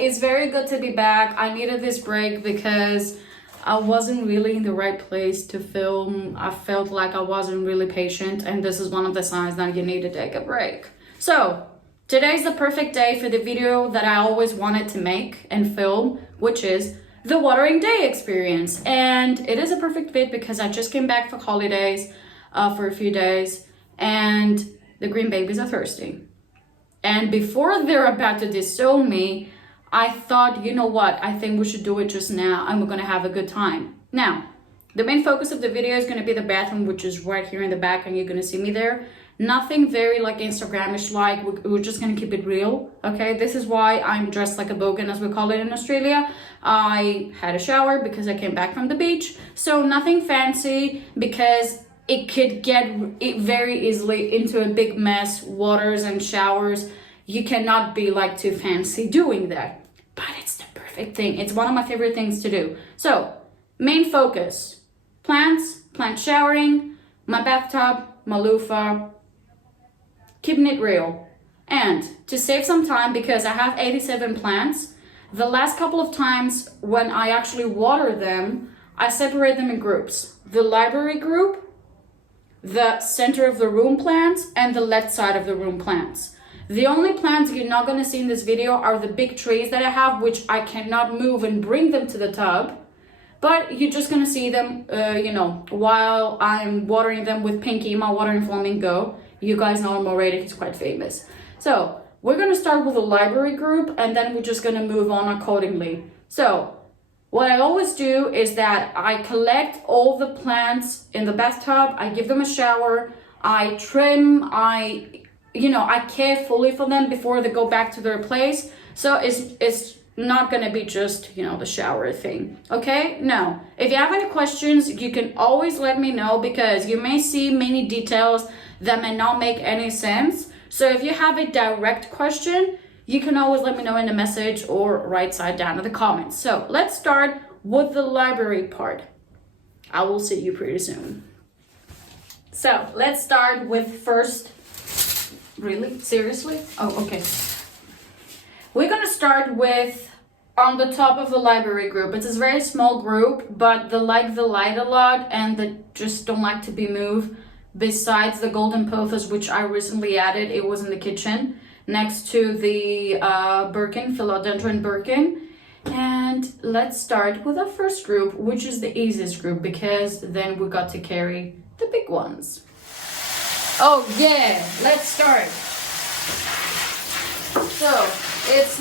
it's very good to be back. I needed this break because I wasn't really in the right place to film. I felt like I wasn't really patient, and this is one of the signs that you need to take a break. So today's the perfect day for the video that I always wanted to make and film, which is the watering day experience. And it is a perfect fit because I just came back for holidays for a few days, and the green babies are thirsty. And before they're about to disown me, I thought, you know what, I think we should do it just now and we're gonna have a good time. Now, the main focus of the video is gonna be the bathroom, which is right here in the back, and you're gonna see me there. Nothing very like Instagramish like, we're just gonna keep it real, okay? This is why I'm dressed like a bogan, as we call it in Australia. I had a shower because I came back from the beach. So nothing fancy, because it could get very easily into a big mess, waters and showers. You cannot be like too fancy doing that, but it's the perfect thing. It's one of my favorite things to do. So main focus, plants, plant showering, my bathtub, my loofah, keeping it real. And to save some time, because I have 87 plants, the last couple of times when I actually water them, I separate them in groups. The library group, the center of the room plants, and the left side of the room plants. The only plants you're not going to see in this video are the big trees that I have, which I cannot move and bring them to the tub, but you're just going to see them while I'm watering them with Pinky, my watering flamingo. You guys know him already, he's quite famous. So we're going to start with the library group, and then we're just going to move on accordingly. So what I always do is that I collect all the plants in the bathtub, I give them a shower, I trim, I care fully for them before they go back to their place. So it's not gonna be just, the shower thing, okay? No, if you have any questions, you can always let me know, because you may see many details that may not make any sense. So if you have a direct question, you can always let me know in the message or right side down in the comments. So let's start with the library part. I will see you pretty soon. So let's start with first. Really? Seriously? Oh, okay. We're gonna start with on the top of the library group. It's a very small group, but they like the light a lot and they just don't like to be moved. Besides the golden pothos, which I recently added, it was in the kitchen next to the Birkin, Philodendron Birkin. And let's start with our first group, which is the easiest group, because then we got to carry the big ones. Oh yeah, let's start. So it's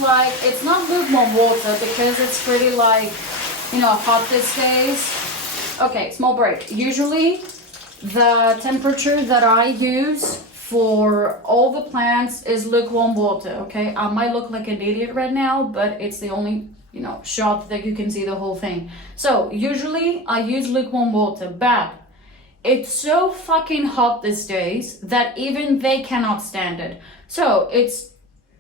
not lukewarm water because it's pretty hot these days. Okay, small break. Usually the temperature that I use for all the plants is lukewarm water, okay? I might look like an idiot right now, but it's the only, shot that you can see the whole thing. So usually I use lukewarm water, but it's so fucking hot these days that even they cannot stand it. So it's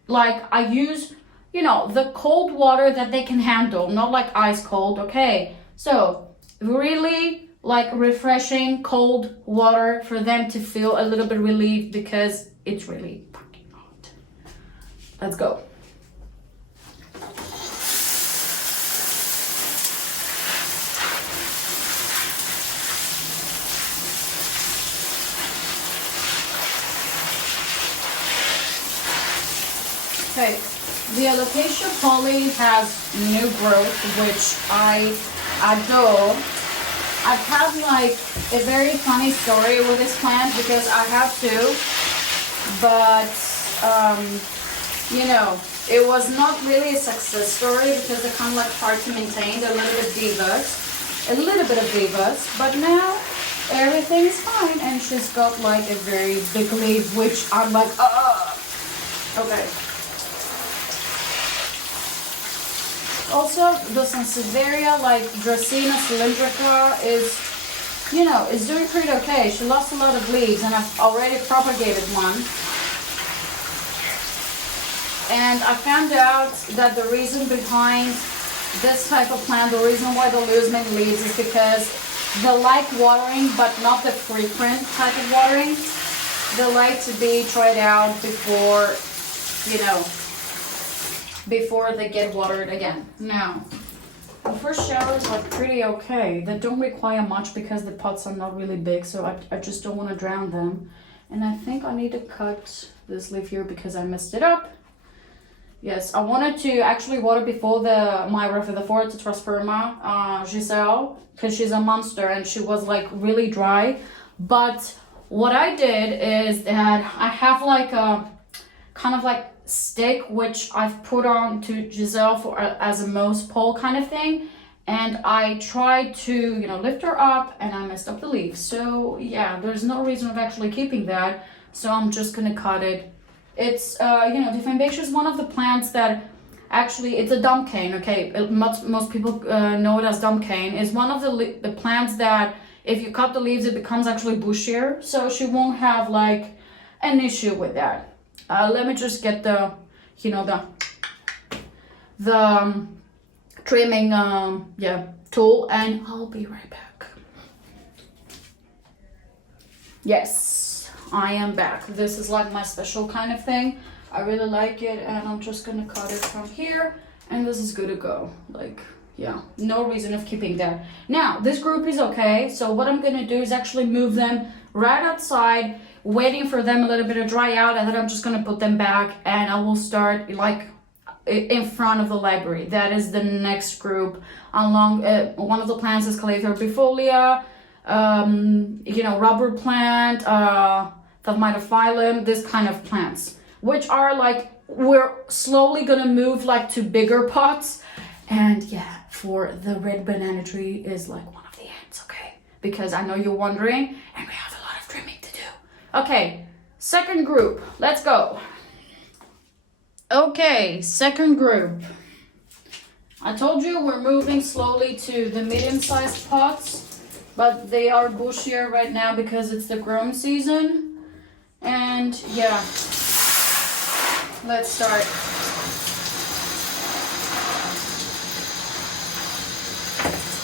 like I use, the cold water that they can handle, not like ice cold, okay? So really refreshing cold water for them to feel a little bit relieved, because it's really fucking hot. Let's go. Okay, the alocasia poly has new growth, which I adore. I've had a very funny story with this plant, because I have two, but it was not really a success story because they're kind of hard to maintain. They're a little bit of divas, but now everything is fine, and she's got a very big leaf, which I'm okay. Also, the Sansevieria, Dracaena cylindrica, is doing pretty okay. She lost a lot of leaves, and I've already propagated one. And I found out that the reason behind this type of plant, the reason why they lose many leaves, is because they like watering, but not the frequent type of watering. They like to be tried out before, before they get watered again. Now, the first shower is like pretty okay. They don't require much because the pots are not really big, so I just don't want to drown them. And I think I need to cut this leaf here because I messed it up. Yes, I wanted to actually water before the Myra for the Phoratitrosperma Giselle, because she's a monster and she was like really dry. But what I did is that I have like a kind of like stick which I've put on to Giselle for as a mouse pole kind of thing, and I tried to, you know, lift her up, and I messed up the leaf. So yeah, there's no reason of actually keeping that, so I'm just gonna cut it. It's you know, Dieffenbachia is one of the plants that actually, it's a dumb cane. Okay, most people know it as dumb cane. It's one of the plants that if you cut the leaves it becomes actually bushier, so she won't have like an issue with that. Let me just get the, you know, the trimming yeah, tool, and I'll be right back. Yes, I am back. This is like my special kind of thing. I really like it, and I'm just gonna cut it from here, and this is good to go. Like, yeah, no reason of keeping that. Now, this group is okay, so what I'm gonna do is actually move them right outside, waiting for them a little bit to dry out, and then I'm just gonna put them back, and I will start like in front of the library. That is the next group. Along one of the plants is Calathea bifolia, you know, rubber plant, Thalmidophyllum, this kind of plants, which are like, we're slowly gonna move like to bigger pots. And yeah, for the red banana tree is like one of the ends, okay? Because I know you're wondering, and we have a lot of trimming to do. Okay, second group, let's go. Okay, second group. I told you we're moving slowly to the medium-sized pots, but they are bushier right now because it's the growing season. And yeah, let's start.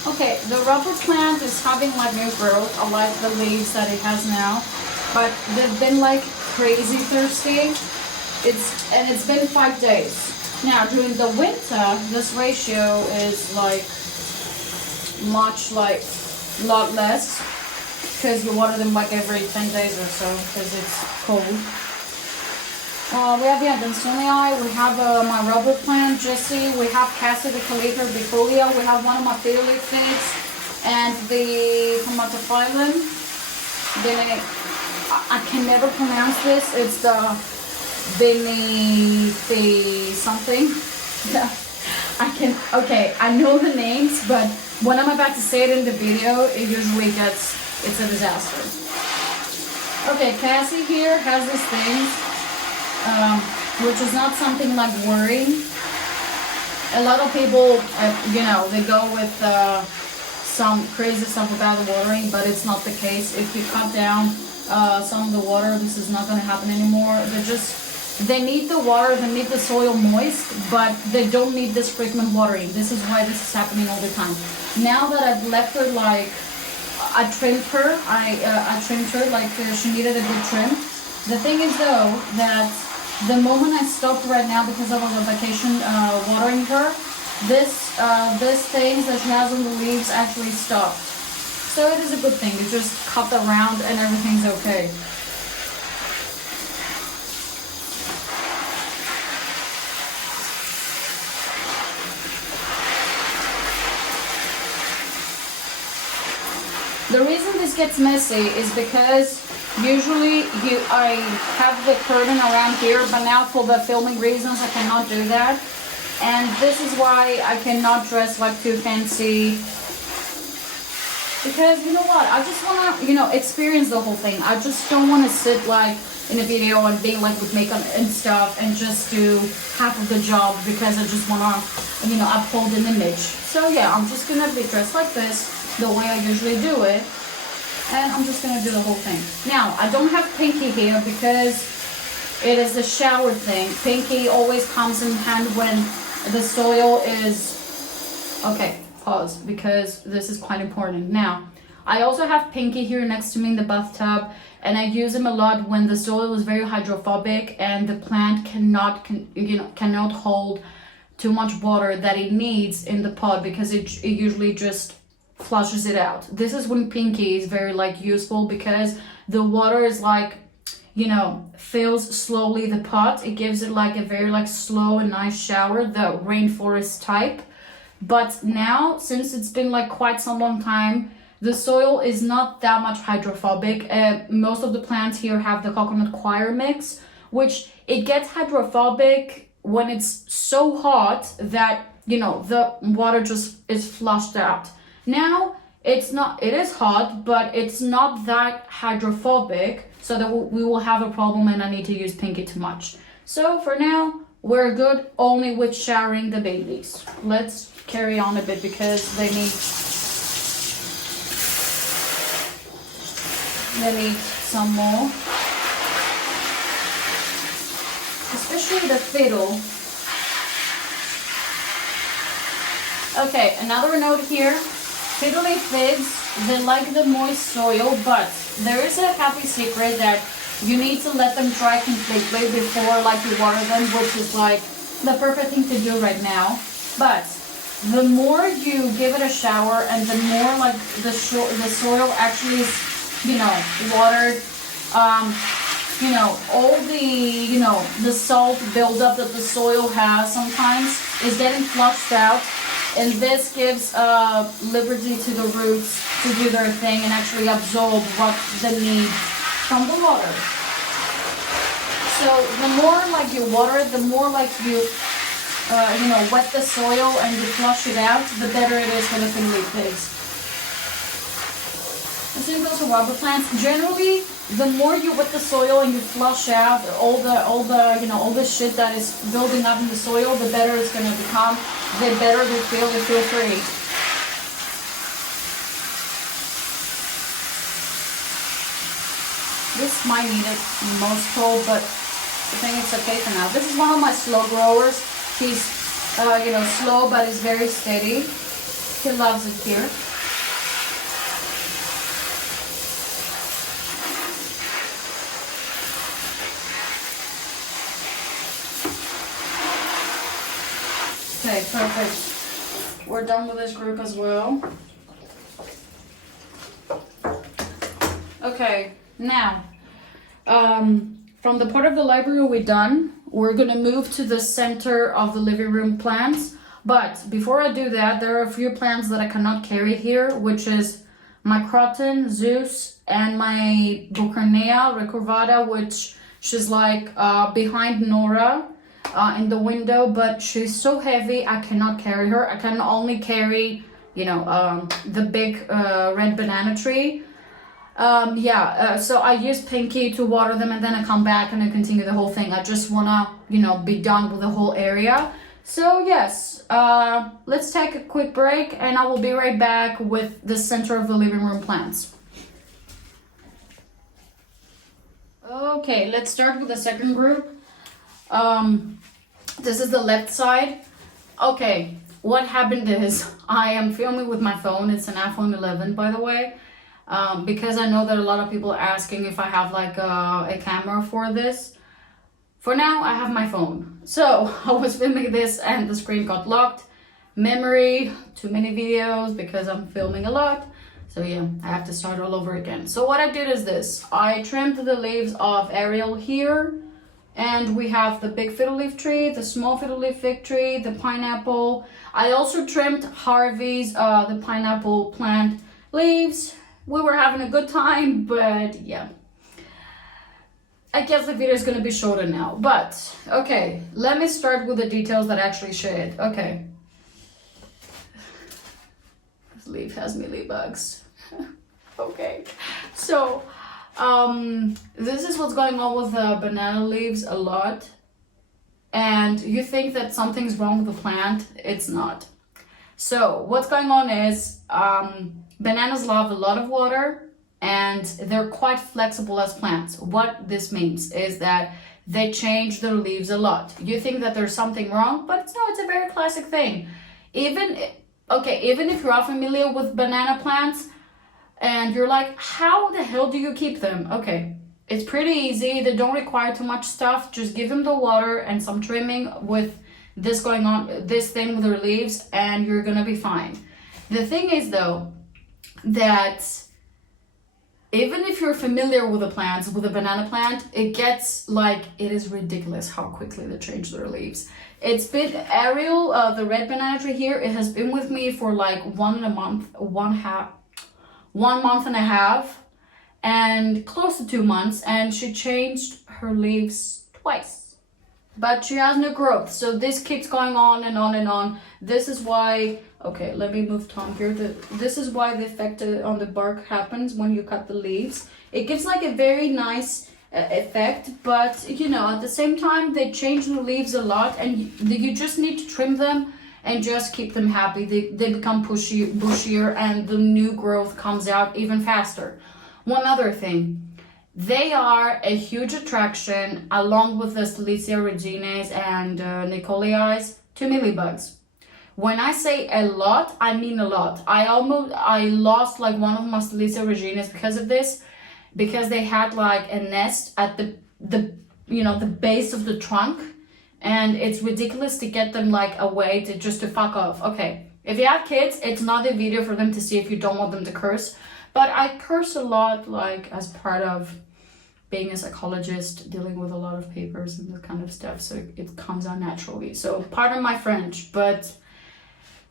Okay, the rubber plant is having like new growth. I like the leaves that it has now, but they've been like crazy thirsty. It's been 5 days. Now during the winter, this ratio is like much like lot less, because you water them like every 10 days or so because it's cold. We have the Adansonii, we have my rubber plant, Jessie, we have Cassie the Calathea bifolia, we have one of my Theolite figs, and the Thalmidophyllum. Then I can never pronounce this, it's the Benefy something. Yeah, I know the names, but when I'm about to say it in the video, it usually it's a disaster. Okay, Cassie here has these things, which is not something like worrying. A lot of people, you know, they go with some crazy stuff about the watering, but it's not the case. If you cut down some of the water, this is not going to happen anymore. They need the water, they need the soil moist, but they don't need this frequent watering. This is why this is happening all the time. Now that I've left her, like, I trimmed her, I trimmed her like she needed a good trim. The thing is though, that the moment I stopped right now because I was on vacation watering her, this things that she has on the leaves actually stopped. So it is a good thing. You just cut around and everything's okay. The reason this gets messy is because usually I have the curtain around here, but now for the filming reasons I cannot do that. And this is why I cannot dress like too fancy. Because you know what, I just want to, you know, experience the whole thing. I just don't want to sit like in a video and being like with makeup and stuff and just do half of the job because I just want to, you know, uphold an image. So yeah, I'm just going to be dressed like this, the way I usually do it, and I'm just gonna do the whole thing. Now, I don't have Pinky here because it is a shower thing. Pinky always comes in hand when the soil is, okay, pause, because this is quite important. Now, I also have Pinky here next to me in the bathtub, and I use him a lot when the soil is very hydrophobic and the plant cannot hold too much water that it needs in the pot, because it usually just flushes it out. This is when Pinky is very like useful, because the water is like, you know, fills slowly the pot. It gives it like a very like slow and nice shower, the rainforest type. But now, since it's been like quite some long time, the soil is not that much hydrophobic. Most of the plants here have the coconut coir mix, which it gets hydrophobic when it's so hot that, you know, the water just is flushed out. Now, it is hot, but it's not that hydrophobic, so that we will have a problem and I need to use Pinky too much. So for now, we're good only with showering the babies. Let's carry on a bit because they need some more. Especially the fiddle. Okay, another note here. Fiddly figs, they like the moist soil, but there is a happy secret that you need to let them dry completely before like you water them, which is like the perfect thing to do right now. But the more you give it a shower and the more like the soil actually is, you know, watered, you know, all the, you know, the salt buildup that the soil has sometimes is getting flushed out. And this gives liberty to the roots to do their thing and actually absorb what they need from the water. So the more like you water it, the more like you, you know, wet the soil and you flush it out, the better it is for the fiddly pigs. The same goes for rubber plants. Generally, the more you wet the soil and you flush out all the you know, all the shit that is building up in the soil, the better it's gonna become. The better they feel free. This might need it most cold, but I think it's okay for now. This is one of my slow growers. He's, you know, slow, but he's very steady. He loves it here. Okay, perfect. We're done with this group as well. Okay, now, from the part of the library we're done, we're gonna move to the center of the living room plants. But before I do that, there are a few plants that I cannot carry here, which is my Croton, Zeus, and my Bucharnea recurvata, which she's like behind Nora. In the window, but she's so heavy I cannot carry her. I can only carry, you know, the big red banana tree. So I use Pinky to water them and then I come back and I continue the whole thing. I just wanna, you know, be done with the whole area. So yes, let's take a quick break and I will be right back with the center of the living room plants. Okay, let's start with the second group. This is the left side. Okay, what happened is I am filming with my phone. It's an iPhone 11, by the way, because I know that a lot of people are asking if I have like a camera for this. For now, I have my phone. So I was filming this and the screen got locked. Memory, too many videos because I'm filming a lot. So yeah, I have to start all over again. So what I did is this. I trimmed the leaves of Ariel here. And we have the big fiddle leaf tree, the small fiddle leaf fig tree, the pineapple. I also trimmed Harvey's, the pineapple plant leaves. We were having a good time, but yeah. I guess the video is going to be shorter now. But, okay, let me start with the details that actually shade. Okay. This leaf has mealybugs. Okay, so... this is what's going on with the banana leaves a lot, and you think that something's wrong with the plant. It's not. So what's going on is bananas love a lot of water and they're quite flexible as plants. What this means is that they change their leaves a lot. You think that there's something wrong, but no, it's a very classic thing. Even if you're not familiar with banana plants, and you're like, how the hell do you keep them? Okay, it's pretty easy. They don't require too much stuff. Just give them the water and some trimming with this going on, this thing with their leaves, and you're gonna be fine. The thing is though, that even if you're familiar with the plants, with a banana plant, it gets like, it is ridiculous how quickly they change their leaves. It's been Ariel, the red banana tree here, it has been with me for like 1 month and a half, and close to 2 months, and she changed her leaves twice. But she has no growth, so this keeps going on and on and on. This is why, okay, let me move Tom here. This is why the effect on the bark happens when you cut the leaves. It gives like a very nice effect, but you know, at the same time, they change the leaves a lot, and you just need to trim them and just keep them happy. They become bushier, and the new growth comes out even faster. One other thing, they are a huge attraction, along with the Strelitzia regines and Nicoleae, to mealybugs. When I say a lot, I mean a lot. I lost like one of my Strelitzia regines because of this, because they had like a nest at the base of the trunk, and it's ridiculous to get them like away to fuck off. Okay, if you have kids, it's not a video for them to see if you don't want them to curse, but I curse a lot, like as part of being a psychologist, dealing with a lot of papers and that kind of stuff, so it comes out naturally. So pardon my French, but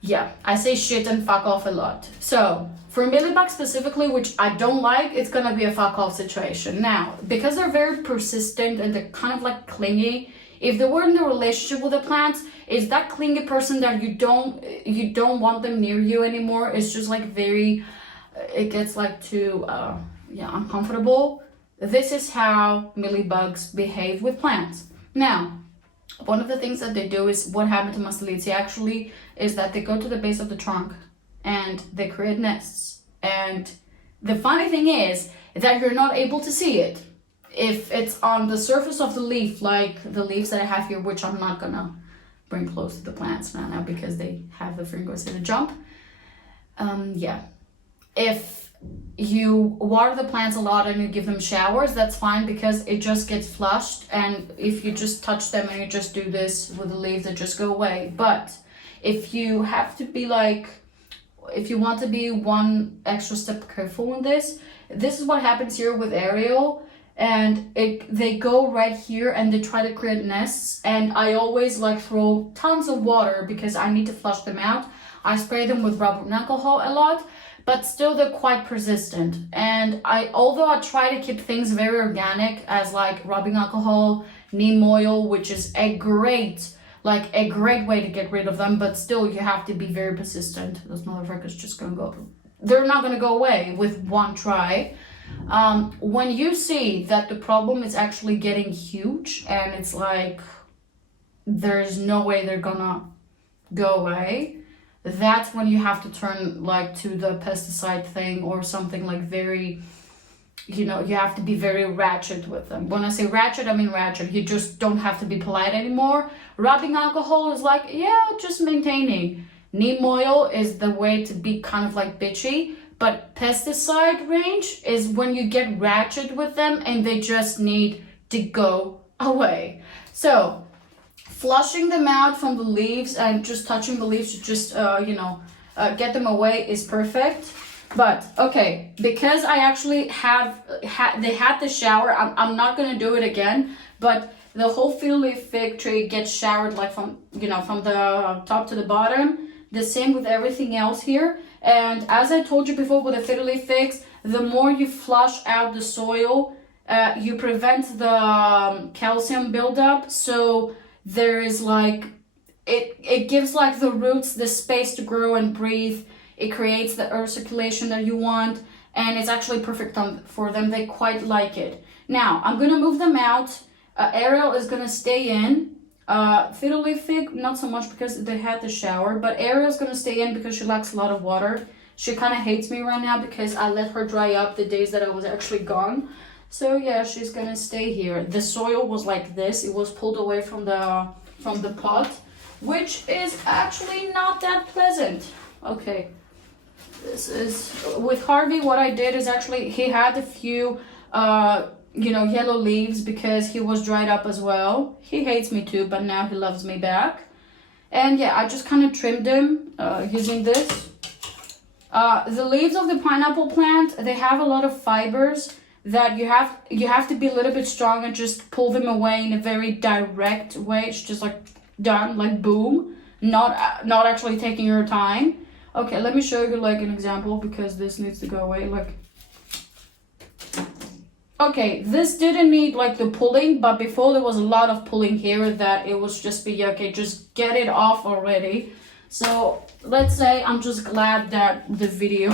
yeah, I say shit and fuck off a lot. So for mealybug specifically, which I don't like, it's gonna be a fuck off situation. Now, because they're very persistent and they're kind of like clingy, if they were in a relationship with the plants, is that clingy person that you don't want them near you anymore. It's just like very, it gets like too uncomfortable. This is how mealybugs behave with plants. Now, one of the things that they do is, what happened to my Strelitzia actually, is that they go to the base of the trunk and they create nests. And the funny thing is that you're not able to see it if it's on the surface of the leaf, like the leaves that I have here, which I'm not gonna bring close to the plants now because they have the fingers in a jump. If you water the plants a lot and you give them showers, that's fine, because it just gets flushed, and if you just touch them and you just do this with the leaves, they just go away. But if you have to be like, if you want to be one extra step careful in this is what happens here with Ariel, and they go right here and they try to create nests, and I always like throw tons of water because I need to flush them out. I spray them with rubbing alcohol a lot, but still they're quite persistent. And although I try to keep things very organic, as like rubbing alcohol, neem oil, which is a great way to get rid of them, but still you have to be very persistent. Those motherfuckers just gonna go, they're not gonna go away with one try. When you see that the problem is actually getting huge and it's like there's no way they're gonna go away, that's when you have to turn like to the pesticide thing or something like very, you have to be very ratchet with them. When I say ratchet, I mean ratchet. You just don't have to be polite anymore. Rubbing alcohol is like, yeah, just maintaining. Neem oil is the way to be kind of like bitchy, but pesticide range is when you get ratchet with them and they just need to go away. So flushing them out from the leaves and just touching the leaves to just, get them away is perfect. But, okay, because I actually they had the shower, I'm not going to do it again, but the whole fiddle leaf fig tree gets showered like from the top to the bottom. The same with everything else here. And as I told you before with the fiddle leaf figs, the more you flush out the soil, you prevent the calcium buildup. So there is like, it gives like the roots the space to grow and breathe. It creates the earth circulation that you want, and it's actually perfect for them. They quite like it. Now, I'm gonna move them out. Ariel is gonna stay in. Fiddle leaf fig, not so much because they had the shower, but Ariel's gonna stay in because she likes a lot of water. She kind of hates me right now because I let her dry up the days that I was actually gone. So yeah, she's gonna stay here. The soil was like this. It was pulled away from the pot, which is actually not that pleasant. Okay, this is with Harvey. What I did is actually he had a few yellow leaves because he was dried up as well. He hates me too, but now he loves me back. And yeah, I just kind of trimmed them using this. The leaves of the pineapple plant, they have a lot of fibers that you have to be a little bit strong and just pull them away in a very direct way. It's just like done, like boom, not actually taking your time. Okay, let me show you like an example because this needs to go away. Like, okay, this didn't need like the pulling, but before there was a lot of pulling here that it was just be okay, just get it off already. So let's say I'm just glad that the video,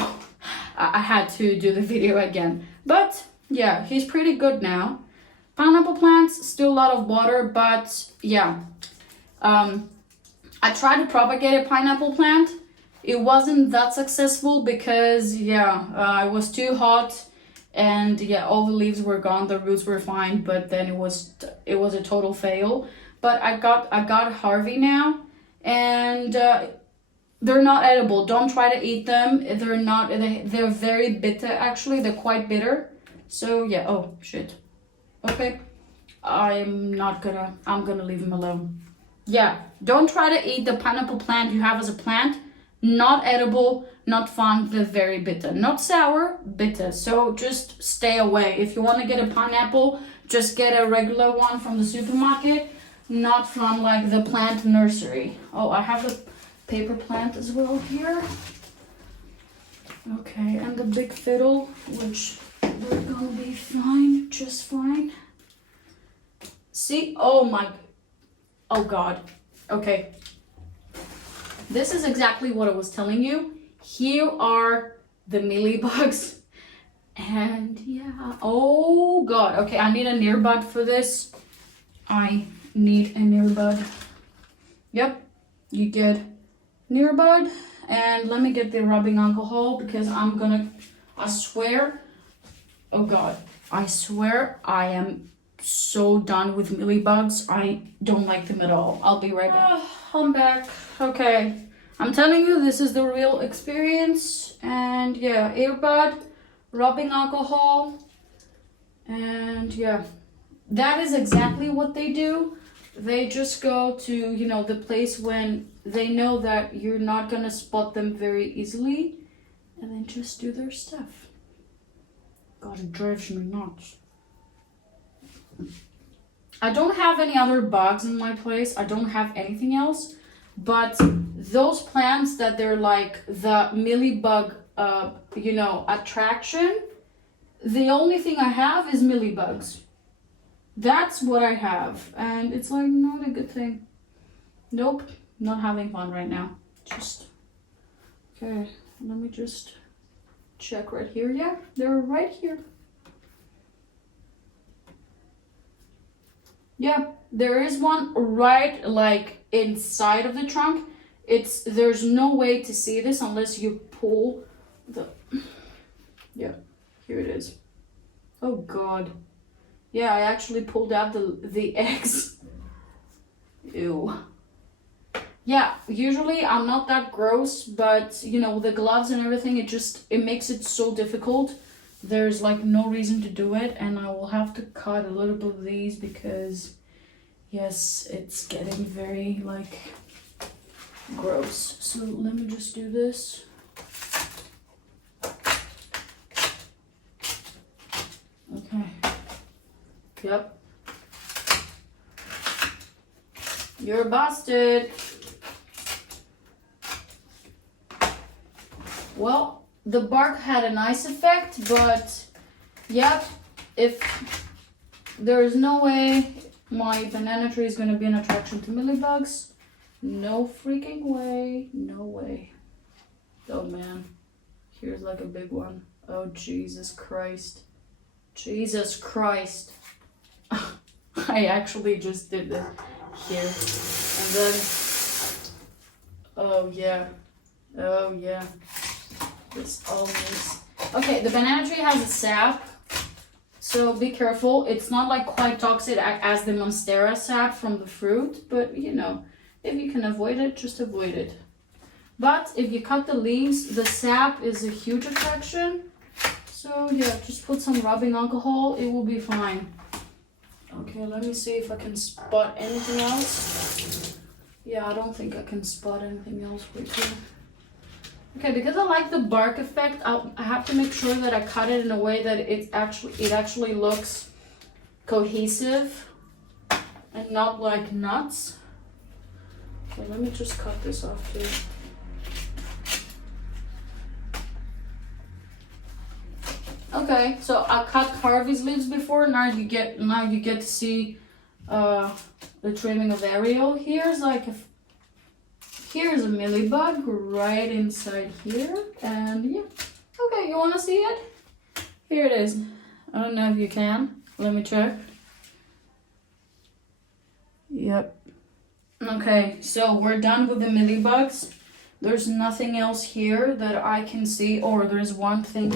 I had to do the video again. But yeah, he's pretty good now. Pineapple plants, still a lot of water, but yeah. I tried to propagate a pineapple plant. It wasn't that successful because yeah, it was too hot. And yeah, all the leaves were gone, the roots were fine, but then it was a total fail. But I got Harvey now, and they're not edible. Don't try to eat them. They're very bitter actually. They're quite bitter. So yeah, oh shit. Okay. I'm gonna leave them alone. Yeah, don't try to eat the pineapple plant you have as a plant. Not edible, not fun, they're very bitter. Not sour, bitter. So just stay away. If you want to get a pineapple, just get a regular one from the supermarket, not from like the plant nursery. Oh, I have the paper plant as well here. Okay, and the big fiddle, which they're gonna be fine, just fine. See, oh god, okay. This is exactly what I was telling you. Here are the mealybugs. And yeah, oh god. Okay, I need an earbud for this. I need an earbud. Yep, you get an earbud. And let me get the rubbing alcohol because I swear, oh god, I swear I am so done with mealybugs. I don't like them at all. I'll be right back. I'm back. Okay, I'm telling you, this is the real experience. And yeah, earbud, rubbing alcohol, and yeah, that is exactly what they do. They just go to, you know, the place when they know that you're not gonna spot them very easily, and then just do their stuff. God, it drives me nuts. I don't have any other bugs in my place. I don't have anything else. But those plants that they're like the mealybug, you know, attraction, the only thing I have is mealybugs. That's what I have. And it's like not a good thing. Nope, not having fun right now. Just, okay, let me just check right here. Yeah, they're right here. Yeah, there is one right like inside of the trunk. There's no way to see this unless you pull the, yeah, here it is. Oh god. Yeah, I actually pulled out the eggs. Ew. Yeah, usually I'm not that gross, but you know, the gloves and everything, it makes it so difficult. There's like no reason to do it, and I will have to cut a little bit of these because yes, it's getting very like gross. So let me just do this. Okay. Yep. You're busted. Well, the bark had a nice effect, but yep, if there is no way my banana tree is going to be an attraction to mealybugs, no freaking way, no way. Oh man, here's like a big one. Oh Jesus Christ. Jesus Christ. I actually just did this here. And then, oh yeah. This all needs. Okay, the banana tree has a sap, so be careful. It's not like quite toxic as the Monstera sap from the fruit, but you know, if you can avoid it, just avoid it. But if you cut the leaves, the sap is a huge attraction. So yeah, just put some rubbing alcohol, it will be fine. Okay, let me see if I can spot anything else. Yeah, I don't think I can spot anything else quickly. Okay, because I like the bark effect, I have to make sure that I cut it in a way that it actually looks cohesive and not like nuts. So let me just cut this off too. Okay, so I cut Harvey's leaves before. Now you get to see the trimming of Ariel. Here's a millibug right inside here, and yeah. Okay, you wanna see it? Here it is. I don't know if you can. Let me check. Yep. Okay, so we're done with the millibugs. There's nothing else here that I can see, or there's one thing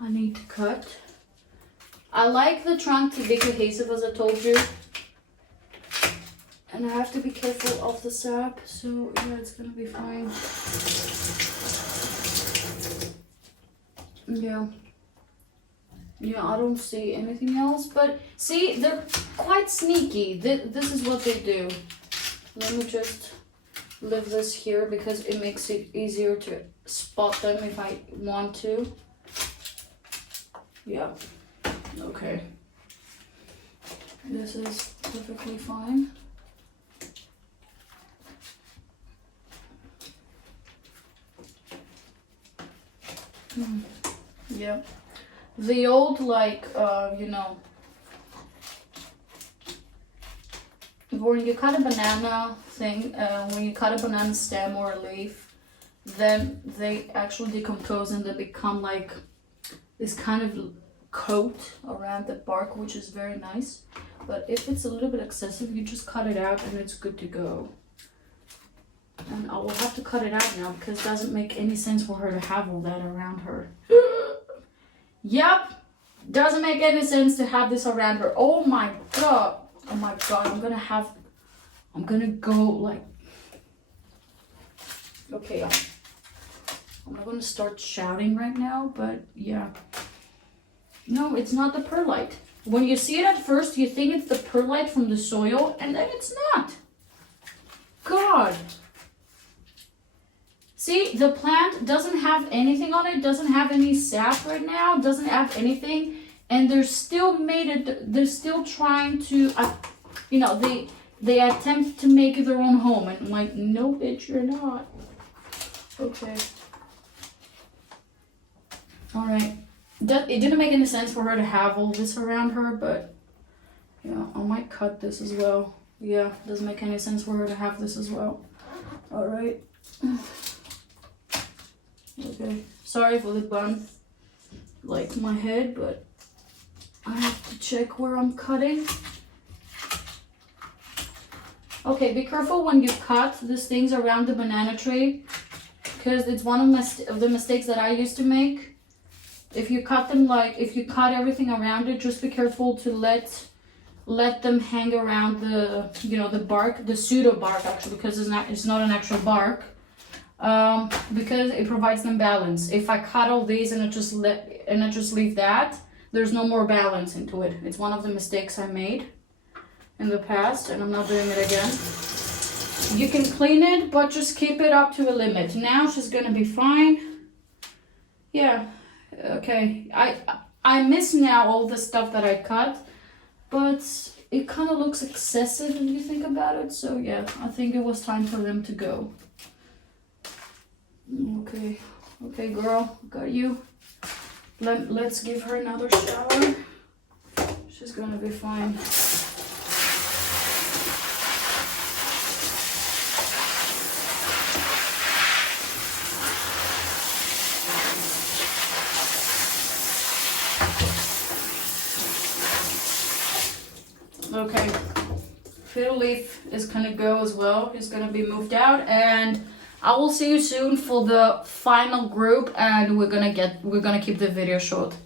I need to cut. I like the trunk to be cohesive, as I told you. And I have to be careful of the sap, so yeah, it's gonna be fine. Yeah. Yeah, I don't see anything else, but see, they're quite sneaky. This is what they do. Let me just leave this here because it makes it easier to spot them if I want to. Yeah. Okay. This is perfectly fine. Yeah. The old, like, you know, when you cut a banana thing, when you cut a banana stem or a leaf, then they actually decompose and they become like this kind of coat around the bark, which is very nice. But if it's a little bit excessive, you just cut it out and it's good to go. And I will have to cut it out now because it doesn't make any sense for her to have all that around her. Yep, doesn't make any sense to have this around her. Oh my god, I'm gonna go like, okay, I'm not gonna start shouting right now, but yeah. No, it's not the perlite. When you see it at first, you think it's the perlite from the soil, and then it's not. God. See, the plant doesn't have anything on it, doesn't have any sap right now, doesn't have anything, and they're still trying to, you know, they attempt to make their own home, and I'm like, no bitch, you're not. Okay. All right. It didn't make any sense for her to have all this around her, but yeah, I might cut this as well. Yeah, doesn't make any sense for her to have this as well. All right. Okay, sorry for the bun, like my head, but I have to check where I'm cutting. Okay, be careful when you cut these things around the banana tree, because it's one of the mistakes that I used to make. If you cut them if you cut everything around it, just be careful to let them hang around the, you know, the bark, the pseudo bark actually, because it's not an actual bark. Because it provides them balance. If I cut all these and I just leave that, there's no more balance into it. It's one of the mistakes I made in the past, and I'm not doing it again. You can clean it, but just keep it up to a limit. Now she's gonna be fine. Yeah, okay. I miss now all the stuff that I cut, but it kind of looks excessive if you think about it. So yeah, I think it was time for them to go. Okay, girl, got you. Let's give her another shower. She's gonna be fine. Okay, Fiddle Leaf is gonna go as well. He's gonna be moved out, and I will see you soon for the final group, and we're gonna keep the video short.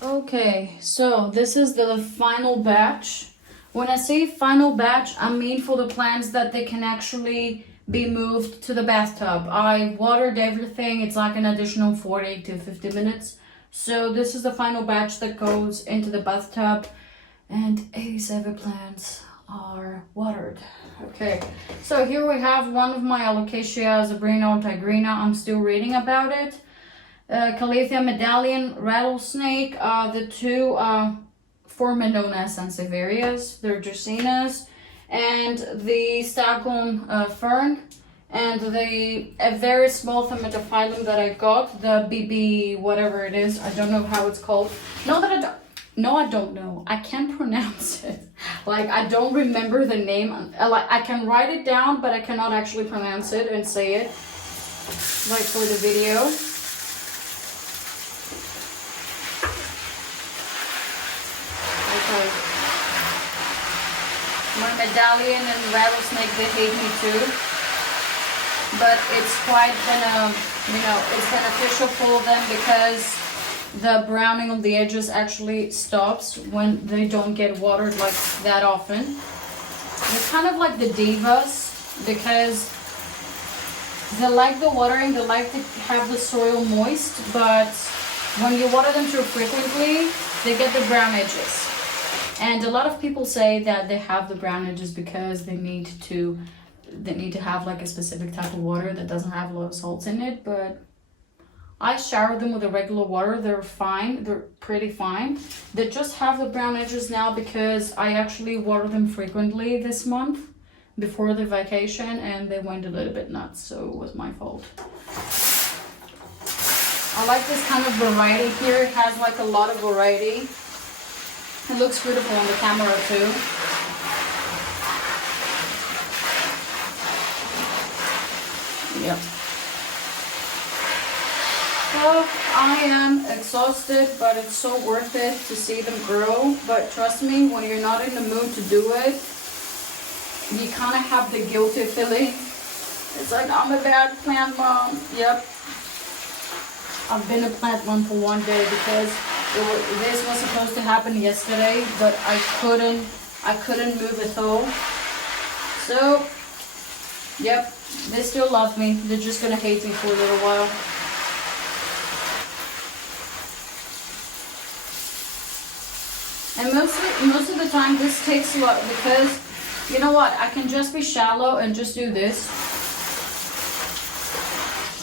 Okay, so this is the final batch. When I say final batch, I mean for the plants that they can actually be moved to the bathtub. I watered everything. It's like an additional 40 to 50 minutes. So this is the final batch that goes into the bathtub, and 87 plants. are watered. Okay, so here we have one of my Alocasia zebrina tigrina. I'm still reading about it. Calathea medallion rattlesnake. The two formerly known as Sansevierias, they're Dracaenas, and the Stockholm fern, and a very small Thaumatophyllum that I got, the BB whatever it is. I don't know how it's called. I don't know. I can't pronounce it. Like, I don't remember the name. I can write it down, but I cannot actually pronounce it and say it. Like for the video. Okay. My medallion and rattlesnake, they hate me too. But it's quite it's beneficial for them because the browning on the edges actually stops when they don't get watered like that often. They're kind of like the divas because they like the watering, they like to have the soil moist, but when you water them too frequently, they get the brown edges. And a lot of people say that they have the brown edges because they need to have like a specific type of water that doesn't have a lot of salts in it, but I shower them with the regular water. They're fine. They're pretty fine. They just have the brown edges now because I actually water them frequently this month before the vacation and they went a little bit nuts, so it was my fault. I like this kind of variety here. It has like a lot of variety. It looks beautiful on the camera too. Yep. So I am exhausted, but it's so worth it to see them grow. But trust me, when you're not in the mood to do it, you kind of have the guilty feeling. It's like, I'm a bad plant mom. Yep. I've been a plant mom for one day because this was supposed to happen yesterday, but I couldn't move at all. So, yep, they still love me. They're just gonna hate me for a little while. And most of the time this takes a lot because, you know what, I can just be shallow and just do this.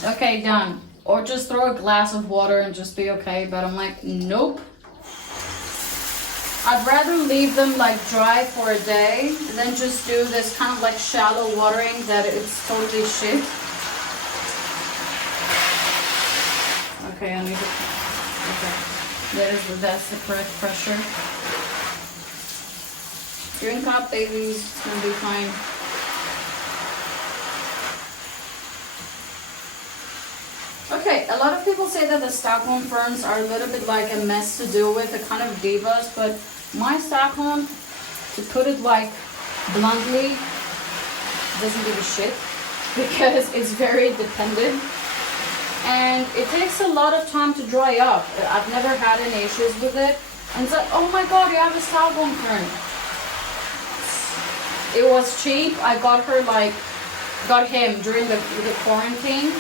Okay, done. Or just throw a glass of water and just be okay, but I'm like, nope. I'd rather leave them like dry for a day than just do this kind of like shallow watering that it's totally shit. Okay, I need to, okay. That's the correct pressure. Drink up, babies, it's gonna be fine. Okay, a lot of people say that the Stockholm ferns are a little bit like a mess to deal with, they're kind of divas, but my Stockholm, to put it like bluntly, doesn't give a shit because it's very dependent and it takes a lot of time to dry up. I've never had any issues with it. And it's like, oh my god, you have a Stockholm fern. It was cheap. I got him during the quarantine.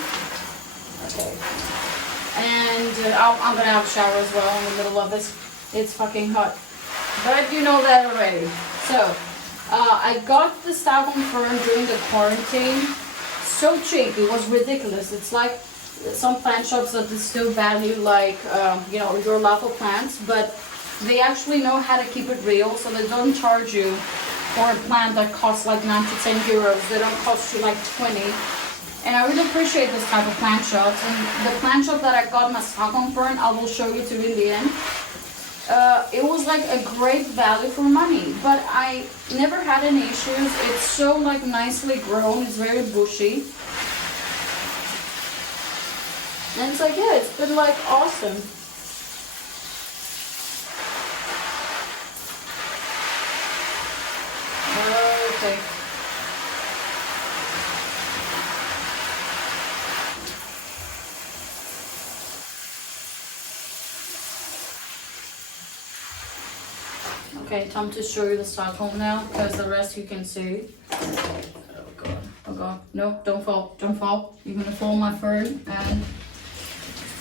Okay. And I'm gonna have a shower as well in the middle of this. It's fucking hot. But you know that already. So, I got the Stockholm fern during the quarantine. So cheap, it was ridiculous. It's like some plant shops that still value like, your local plants, but they actually know how to keep it real, so they don't charge you for a plant that costs like 9 to 10 euros. They don't cost you like 20. And I really appreciate this type of plant shops. And the plant shop that I got my Stockholm fern, I will show you to in the end. It was like a great value for money, but I never had any issues. It's so like nicely grown. It's very bushy. And it's like, yeah, it's been like awesome. Okay. Okay, time to show you the Stockholm now, because the rest you can see. Oh god, oh god. No, don't fall, don't fall. You're gonna fall my fern, and...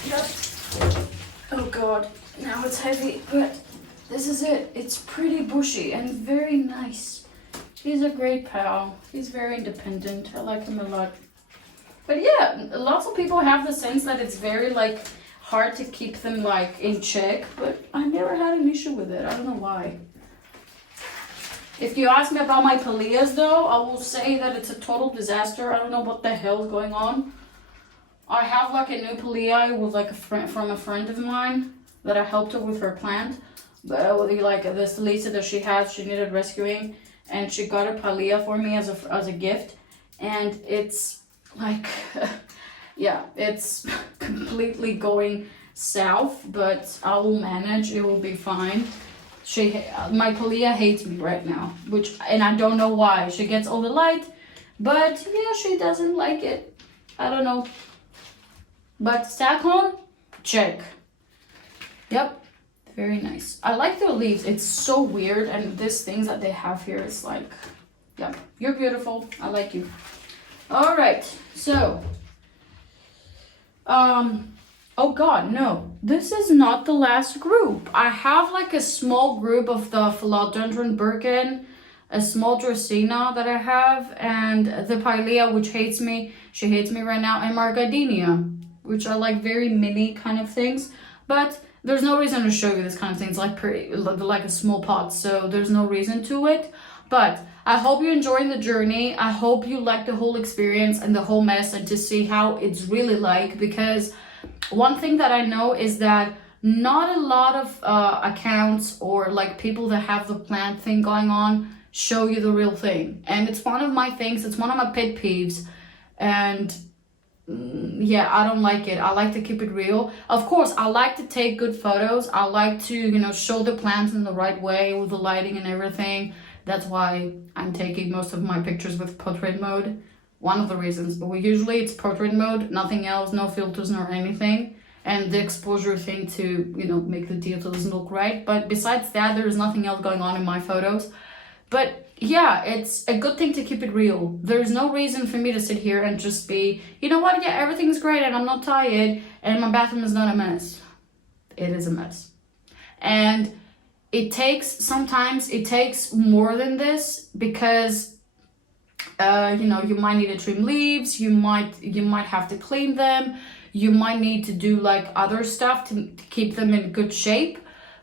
Yep. Oh god, now it's heavy, but this is it. It's pretty bushy and very nice. He's a great pal. He's very independent. I like him a lot. But yeah, lots of people have the sense that it's very like hard to keep them like in check, but I never had an issue with it. I don't know why. If you ask me about my Paleas though, I will say that it's a total disaster. I don't know what the hell is going on. I have like a new Palea. It was like a friend from a friend of mine that I helped her with her plant. But like this Lisa that she has, she needed rescuing, and she got a Palea for me as a gift, and it's like, yeah, it's completely going south, but I will manage. It will be fine. My Palea hates me right now, and I don't know why. She gets all the light, but yeah, she doesn't like it. I don't know. But Staghorn, check. Yep, very nice. I like their leaves. It's so weird, and these things that they have here is like, yeah, you're beautiful. I like you. All right, so, oh God, no, this is not the last group. I have like a small group of the Philodendron Birkin, a small Dracaena that I have, and the Pilea, which hates me. She hates me right now, and Margardenia, which are like very mini kind of things. But there's no reason to show you this kind of things, like like a small pot, so there's no reason to it. But I hope you're enjoying the journey. I hope you like the whole experience and the whole mess, and to see how it's really like, because one thing that I know is that not a lot of accounts or like people that have the plant thing going on show you the real thing. And it's one of my things, it's one of my pet peeves. And yeah, I don't like it. I like to keep it real. Of course, I like to take good photos. I like to, you know, show the plants in the right way with the lighting and everything. That's why I'm taking most of my pictures with portrait mode. One of the reasons. Usually it's portrait mode, nothing else, no filters nor anything. And the exposure thing to, you know, make the details look right. But besides that, there is nothing else going on in my photos. But yeah, it's a good thing to keep it real. There's no reason for me to sit here and just be, you know what, yeah, everything's great and I'm not tired and my bathroom is not a mess. It is a mess. And sometimes it takes more than this, because you know, you might need to trim leaves, you might have to clean them, you might need to do like other stuff to keep them in good shape.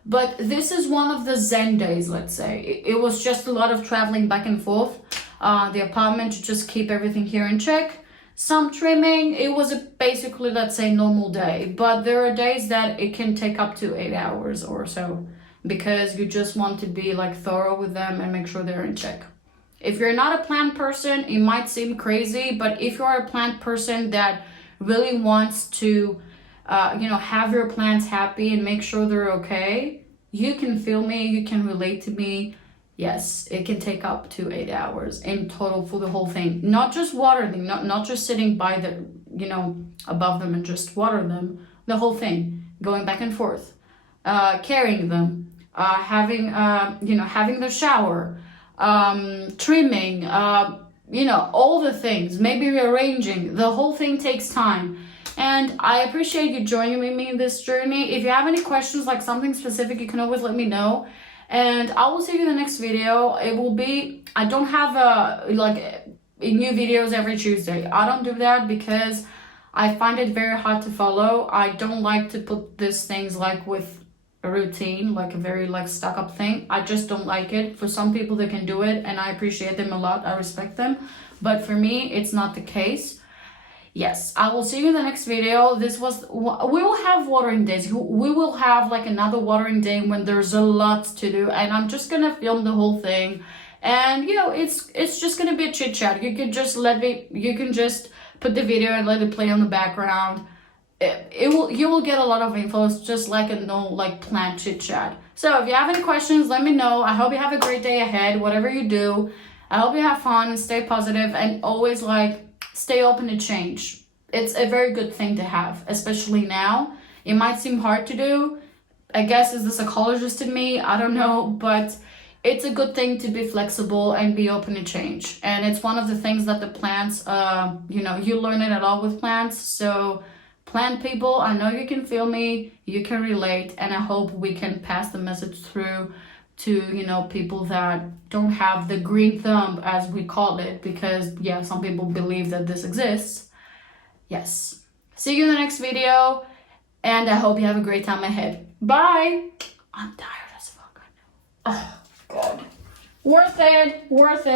But this is one of the Zen days, let's say. It was just a lot of traveling back and forth, the apartment, to just keep everything here in check. Some trimming. It was basically, let's say, normal day. But there are days that it can take up to 8 hours or so, because you just want to be like thorough with them and make sure they're in check. If you're not a plant person, it might seem crazy, but if you are a plant person that really wants to you know, have your plants happy and make sure they're okay, you can feel me, you can relate to me. Yes, it can take up to 8 hours in total for the whole thing. Not just watering, not just sitting by the, you know, above them and just water them. The whole thing, going back and forth, carrying them, having, you know, having the shower, trimming, you know, all the things, maybe rearranging. The whole thing takes time. And I appreciate you joining me in this journey. If you have any questions, like something specific, you can always let me know. And I will see you in the next video. It will be, I don't have new videos every Tuesday. I don't do that because I find it very hard to follow. I don't like to put these things like with a routine, like a very like stuck up thing. I just don't like it. For some people they can do it and I appreciate them a lot. I respect them. But for me, it's not the case. Yes, I will see you in the next video. We will have watering days. We will have like another watering day when there's a lot to do, and I'm just gonna film the whole thing. And you know, it's just gonna be a chit chat. You can just put the video and let it play on the background. You will get a lot of info. It's just like a like plant chit chat. So if you have any questions, let me know. I hope you have a great day ahead, whatever you do. I hope you have fun and stay positive, and always like stay open to change. It's a very good thing to have, especially now. It might seem hard to do. I guess it's the psychologist in me, I don't know, but it's a good thing to be flexible and be open to change. And it's one of the things that the plants, you know, you learn it a lot with plants. So plant people, I know you can feel me, you can relate, and I hope we can pass the message through to, you know, people that don't have the green thumb, as we call it, because yeah, some people believe that this exists. Yes. See you in the next video, and I hope you have a great time ahead. Bye. I'm tired as fuck. Oh God. Worth it. Worth it.